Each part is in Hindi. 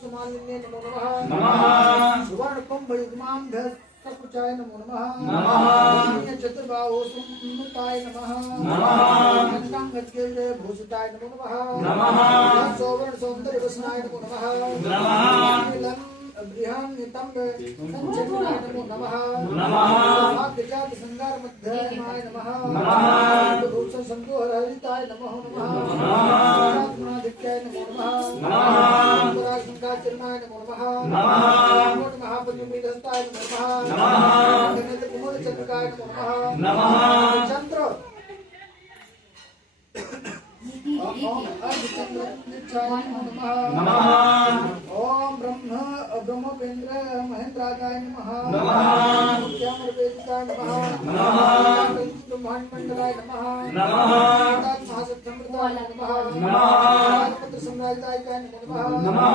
सुमालिन्ये नमो नमः नमः सुवर्णकुम्भयुग्मां सकुचाय नमो नमः नमः चतुर्बाहो सुमुताय नमः नमः गंगांगद्गेन्द्रे भूषिताय नमो नमः नमः सौवर्ण सौंदर्यवसनाय नमो नमः नमः बृहन्नितं संचक्राय नमो नमः नमः भाग्यजात संगार मध्यमाय नमः नमः भूषण संतोहरिताय नमो नमः नमः गुणाधिक्याय नमो नमः नमः पराशंकाचरणाय नमो नमः नमः मोट महापद्मपीठस्थाय नमो नमः नमः गणेश कुमार चंद्रकाय नमो नमः नमः चंद्र ओम अर्धचंद्रचाय नमो नमः नमः ओम ब्रह्मेंद्र महेंद्राय नमः नमः श्यामवेदिताय नमः नमः ब्रह्मांड मंडलाय नमः नमः महासत्समृताय नमः नमः पत्र सम्राजाय नमः नमः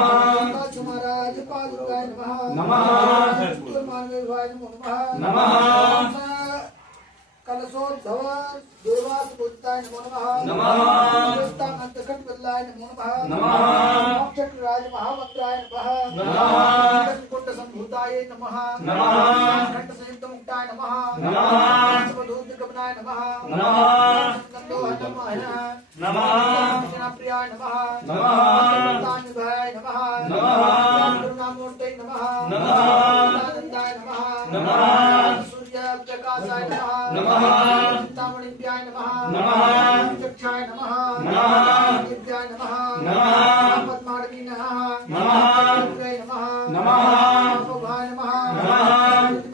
महाराज पादुकाय नमः नमः मानवाय नमः नमः कलशोद्धव देवास पूजिताय नमो नमः नमः अंतखंडवल्लाय नमो नमः नमः मोक्षराज महामंत्राय नमः नमः कुंड संभूताय नमः नमः खंड संयुक्त मुक्ताय नमः नमः समधूत गमनाय नमः नमः गंधोह नमः नमः कृष्णप्रियाय नमः नमः तान्विभाय नमः नमः करुणामूर्तये नमः नमः आनंदाय नमः नमः सूर्य प्रकाशाय नमः नमः चिंतामणिभ्याय नमः नमः चक्षाय नमः नमः दिव्याय नमः नमः पद्मार्गी नमः नमः नमः नमः भोगाय नमः नमः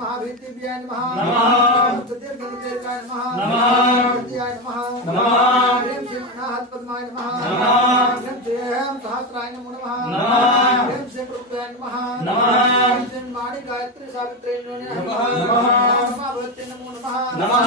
महाभीतिभ्याय नमः नमः दीर्घनिर्देशाय नमः नमः विद्याय नमः नमः ह्रीं श्रीं अनाहत पद्माय नमः नमः ह्रीं श्रीं सहस्राय नमो नमः नमः ह्रीं श्रीं प्रभुभ्याय नमः नमः ह्रीं श्रीं वाणी गायत्री सावित्री नमः नमः भगवते नमो नमः नमः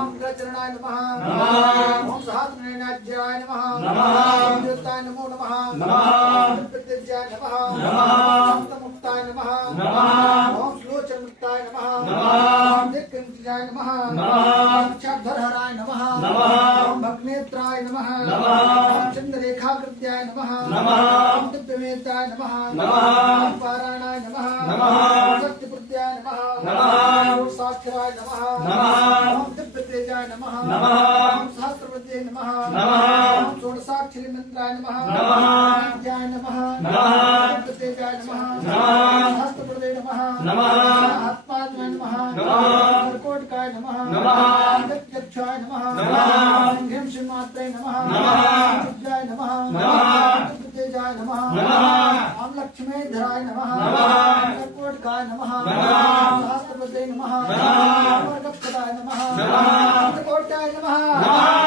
ओम गजरणाय नमः नमः ओम सहस्रनयनाज्याय नमः नमः ओम ज्योताय नमो नमः नमः प्रत्यज्याय नमः नमः सप्तमुक्ताय नमः नमः ओम श्लोचमुक्ताय नमः नमः ओम दिक्कंजाय नमः नमः चाधरहराय नमः नमः ओम भग्नेत्राय नमः नमः ओम चंद्ररेखाकृत्याय नमः नमः ओम दिव्यमेताय नमः नमः ओम पारायणाय नमः नमः ओम सत्यप्रत्याय नमः नमः ओम साक्षराय नमः नमः ओम दिव्यतेजाय नमः नमः ओम सहस्रवद्ये नमः नमः ओम षोडशाक्षरी मंत्राय नमः नमः विद्याय नमः नमः दिव्यतेजाय नमः नमः सहस्रप्रदे नमः नमः आत्मात्माय नमः नमः कर्कोटकाय नमः नमः गच्छाय नमः नमः ह्रीं श्रीं मात्रे नमः नमः विद्याय नमः नमः तेजाय नमः नमः ओम लक्ष्मीधराय नमः नमः कर्कोटकाय नमः नमः सहस्रप्रदे नमः नमः वर्गपदाय नमः नमः कर्कोटकाय नमः नमः